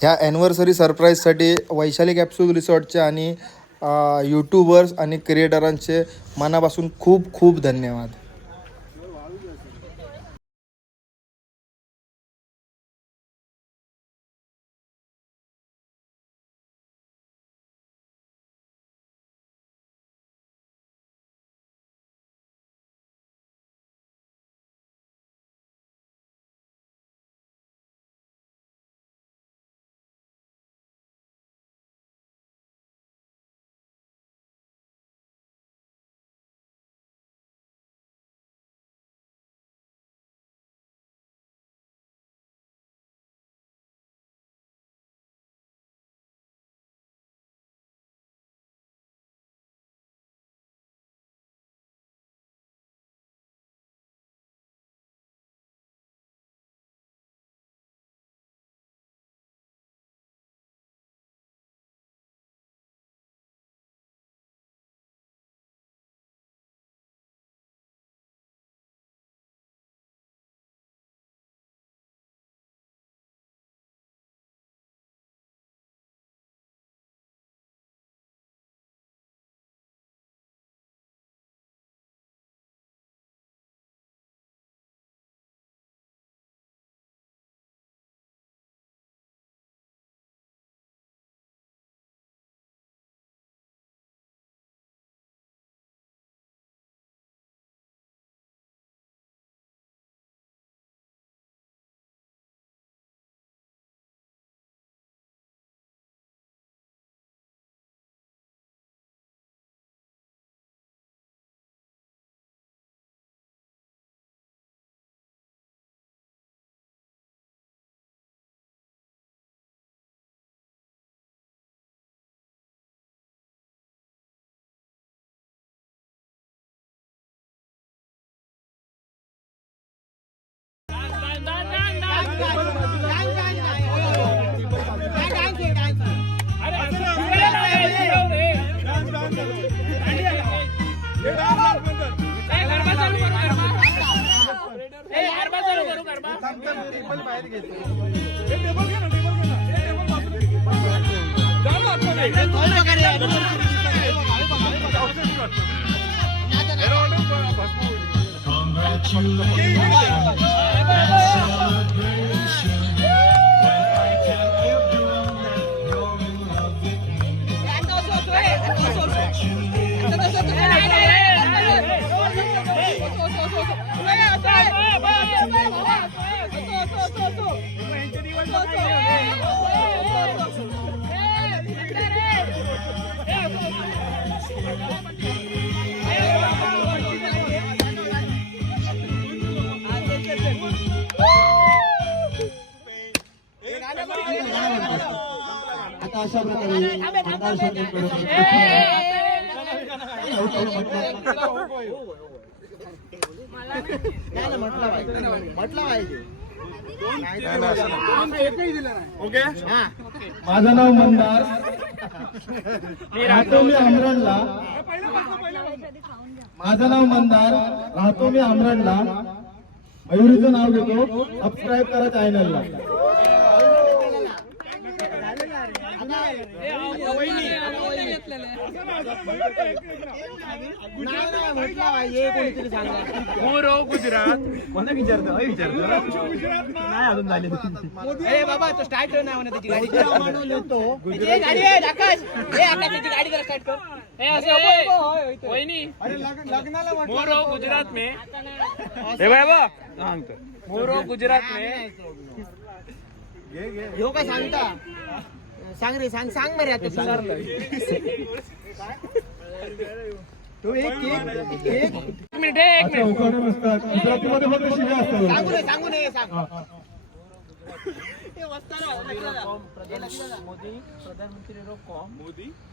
ह्या ॲनिव्हर्सरी सरप्राईजसाठी वैशाली कॅप्सूल रिसॉर्टचे आणि यूट्यूबर्स आणि क्रिएटरांचे मनापासून खूप खूप धन्यवाद. आता अशा प्रकारे मतदार संघाकडून माझं नाव मंदार. राहतो मी आमरणला माझं नाव मंदार. राहतो मी आमरणला मयुरीचं नाव घेतो. सबस्क्राईब करा चॅनलला मोरो गुजरात. कोणता विचारतो? विचारतो. नाही अजून झाले. अरे बाबा तो स्टार्ट कर ना म्हणा त्याची गाडी. गाडी आहे आकाश. हे आकाश त्याची गाडी जरा स्टार्ट कर. हे मोरो गुजरात में. हे बाबा. सांगतो मोरो गुजरात में. काय सांगता? सांग रे सांग सांग बरे आता तो एक एक मिनिट हे, एक मिनिट सांगू नये सांगू नये सांग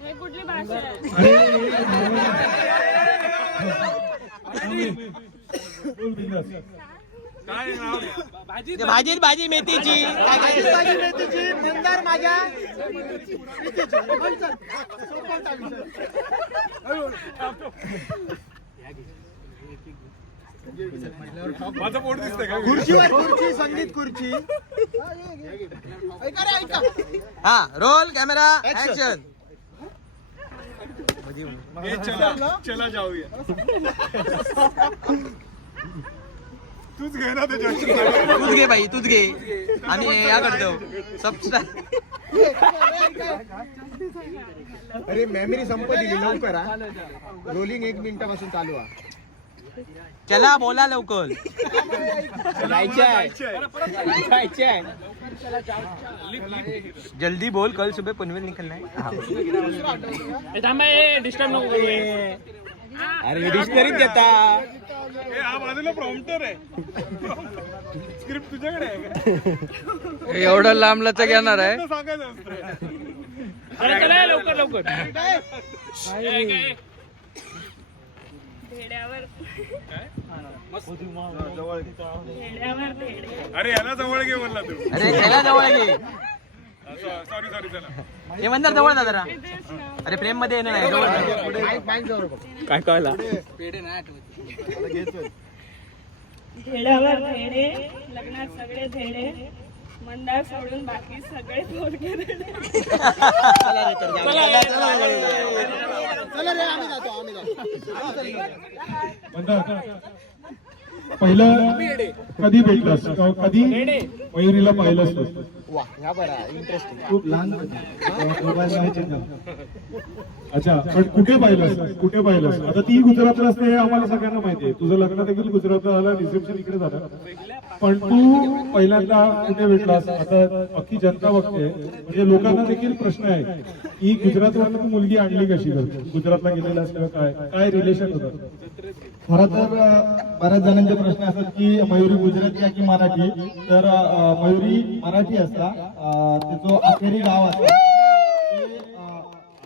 हे कुठली भाषा आहे भाजीत भाजी. मेथीची. भाजी मेथीची. मंदार माझ्या. माझं पोट दिसतंय का? खुर्चीवर खुर्ची संगीत खुर्ची. हा रोल कॅमेरा ऍक्शन ए, चला चला जाऊया. तूच घे ना ते जॉन्सन तूच घे बाई तूच घे. आम्ही या करतो. सबस्क्राईब अरे मेमरी संपत दिली लवकर हा. रोलिंग एक मिनिटापासून चालू आहे चला बोला लवकर. जल्दी बोल कल सुबह पनवेल निकलना है. थांबा डिस्टर्ब नको करू अरे देता. हा बाजूला प्रॉम्प्टर आहे. स्क्रिप्ट तुझ्याकडे आहे का? एवढं लांब लचक येणार आहे. ते सांगायचं असतं. अरे चला लवकर लवकर. अरे याला जवळ घे बोलला तू. अरे त्याला जवळ घे. सॉरी सॉरी चला. हे मंदर जवळ जा जरा. अरे प्रेममध्ये येणं नाही. जवळ जा. काय कळला? लग्नात सगळे मंदार सोडून बाकी सगळे पहिलं कधी भेटलास कधी? मयुरीला पाहिलंस तू? खूप लहान मोबाईल नाही चेंज अच्छा पण कुठे पाहिलंस कुठे पाहिलंस आता ती गुजरातला असते हे आम्हाला सगळ्यांना माहिती आहे. तुझं लग्न देखील गुजरातला झालं रिसेप्शन इकडे झालं. पण तू पहिल्यांदा कुठे भेटलास. आता अख्खी जनता बघते. म्हणजे लोकांना देखील प्रश्न आहे की गुजरातवरून तू मुलगी आणली कशी करतो गुजरातला गेलेला असल्यावर काय? काय रिलेशन होतं खरं तर बऱ्याच जणांचे प्रश्न असतात की मयुरी गुजराती आहे की मराठी? तर मयुरी मराठी असता. तिचं त्याचं अखेरी गाव असतं.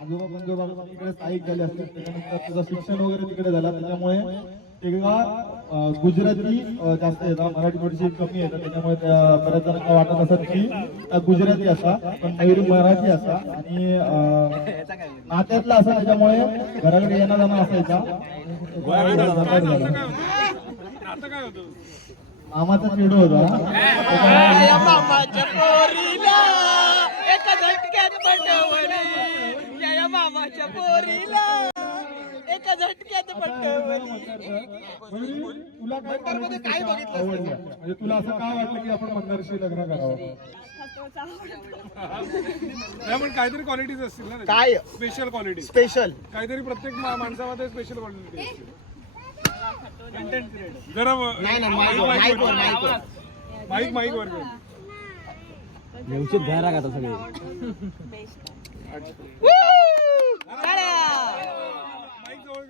आजोबा पंजोबा तिकडे स्थायिक झाले असतात त्याच्यानंतर तुझं शिक्षण वगैरे तिकडे झालं. त्याच्यामुळे तेव्हा गुजराती जास्त येतात मराठी थोडीशी कमी येतात त्याच्यामुळे बऱ्याच जणांना वाटत असत की गुजराती असा पण मयुरी मराठी असा आणि नात्यातला असा त्याच्यामुळे घराकडे येणं जाणं असायचा. मामाचा चेडू होता. मामाच्या पोरीला. एका झटक्यात काय काय बघितलं म्हणजे तुला असं का वाटलं की आपण मंदारशी लग्न करावं? नाही पण काहीतरी क्वालिटीज असतील ना काय? स्पेशल क्वालिटी स्पेशल काहीतरी प्रत्येक मा- माणसामध्ये स्पेशल क्वालिटी असते जरा माईक माईक माईक वर. व्यवस्थित सगळे माईक जवळ कर म्हणलं.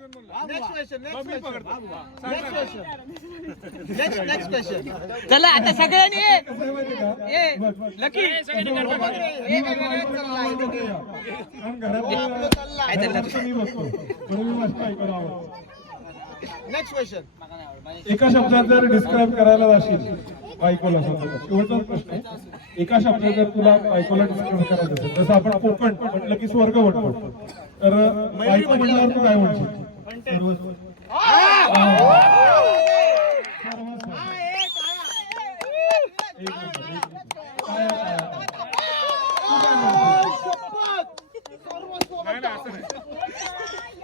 मग मी पकडतो. चला आता सगळ्यांनी ये. ये. लकी. नेक्स्ट क्वेश्चन एका शब्दात जर डिस्क्राईब करायला जाशील बायकोला समजा शेवटचा प्रश्न आहे. एका शब्दात जर तुला बायकोला डिस्क्राईब करायचं असेल जसं आपण कोकण म्हटलं की स्वर्ग म्हणतो. तर बायको म्हटल्यावर तू काय म्हणशील?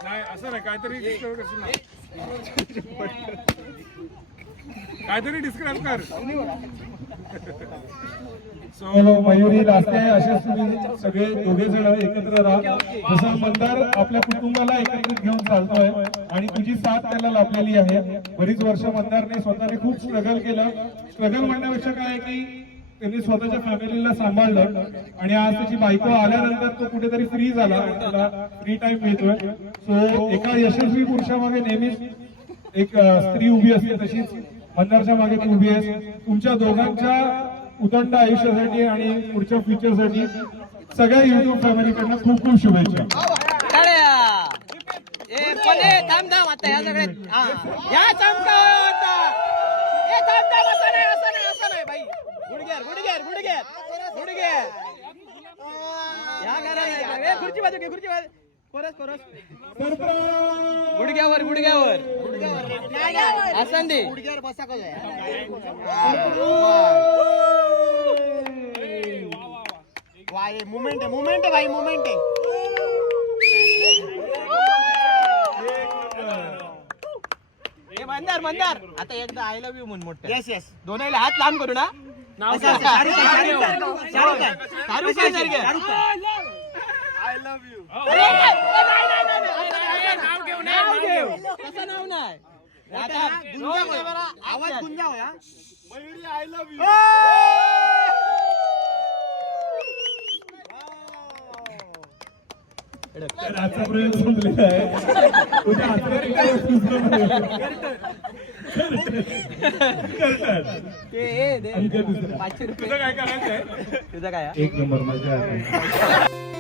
नाही असं नाही. काहीतरी डिस्क्राईब करशील ना काहीतरी डिस्क्राईब कर. सो मयुरी लास्टे असे तुम्ही सगळे दोघे जण एकत्र राहा. जसं मंदार आपल्या कुटुंबाला एकत्रित घेऊन चालतोय आणि तुझी साथ त्याला लाभलेली आहे. बरीच वर्ष मंदारने स्वतःने खूप स्ट्रगल केलं. स्ट्रगल म्हणण्यापेक्षा काय आहे की त्यांनी स्वतःच्या फॅमिलीला सांभाळलं आणि आज त्याची बायको आल्यानंतर तो कुठेतरी फ्री झाला. त्याला फ्री टाइम मिळतोय. सो एका यशस्वी पुरुषामागे नेहमीच एक स्त्री उभी असते तशीच. मंदारच्या मागे तू उभी आहेस तुमच्या दोघांच्या उदंड आयुष्यासाठी आणि पुढच्या फ्युचरसाठी सगळ्या युट्यूब फॅमिलीकडनं खूप खूप शुभेच्छा. या खुर्ची बाजू घे खुर्ची बाजू गुडघ्यावर गुडघ्यावर. असं दे गुडघ्यावर बसा वा मुमेंट आहे मुमेंट आहे भाई मुमेंट आहे. हे मंदार मंदार. आता एकदा आय लव्ह यू म्हण मोठं येस येस दोन्हीला हात लांब करू ना. नाव घेऊ, नाव घेऊ. तसं नाव नाही. आता गुंजाव बरा आवाज गुंजाव या तर आजचा प्रयोग संपलेला आहे. उद्या आजचा काय करतात ते हे दे. आणि ते दुसरं. पाचशे रुपये. तुझं काय करायचं तुझं काय हा? एक नंबर मजा आहे